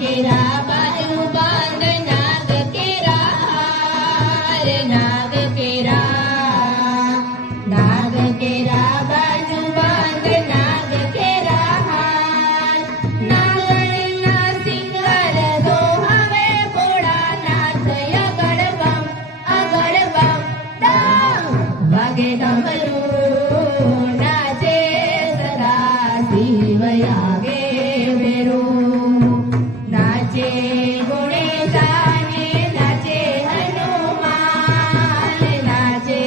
केरा बाजू बांध नाग केरा हार नाग केरा बाजू बांध नाग केरा हार नागणीना सिंगार दोहावे भोळानाथ अगडबम डांग वागे डमरू नाचे सदा शिव यागे भेरू नाचे गुणेशाने नाचे हनुमान नाचे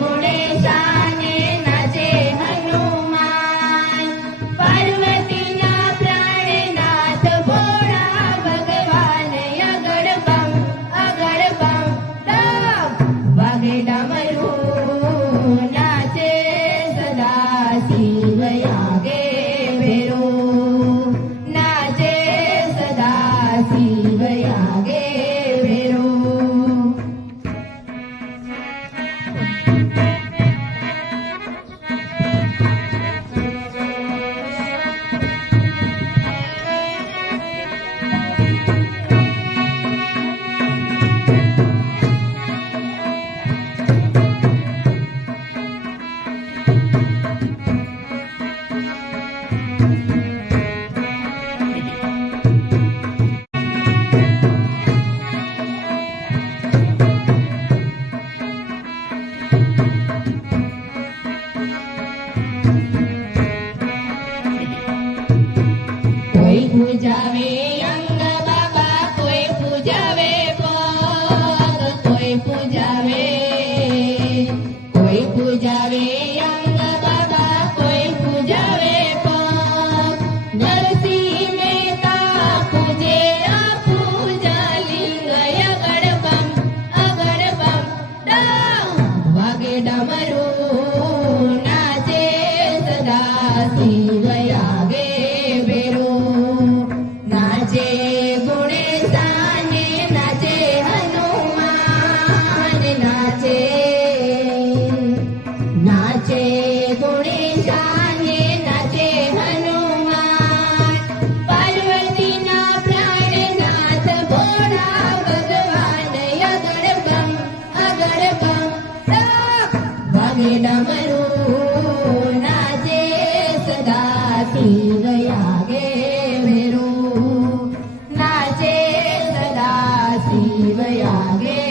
गुणेशाने नाचे हनुमान पार्वतीना प्राणनाथ भोळा भगवान अगडबम डांग वागे डमरू नाचे सदा शिव यागे भेरू नाचे सदा शिव यागे भेरू कोई पूजावे अंग बाबा कोई पूजावे पग कोई पूजावे अंग बाबा कोई पूजावे पग नरसिंह मेहता पूजे पूजा लिंग अगडबम डांग वागे डमरू नाचे सदा शिव यागे भेरू नाचे गुणेशाने नाचे हनुमान नाचे गुणेशाने नाचे हनुमान पार्वतीना प्राणनाथ भोळा भगवान अगडबम डांग वागे डमरू नाचे सदा शिव यागे भेरू नाचे सदा शिव यागे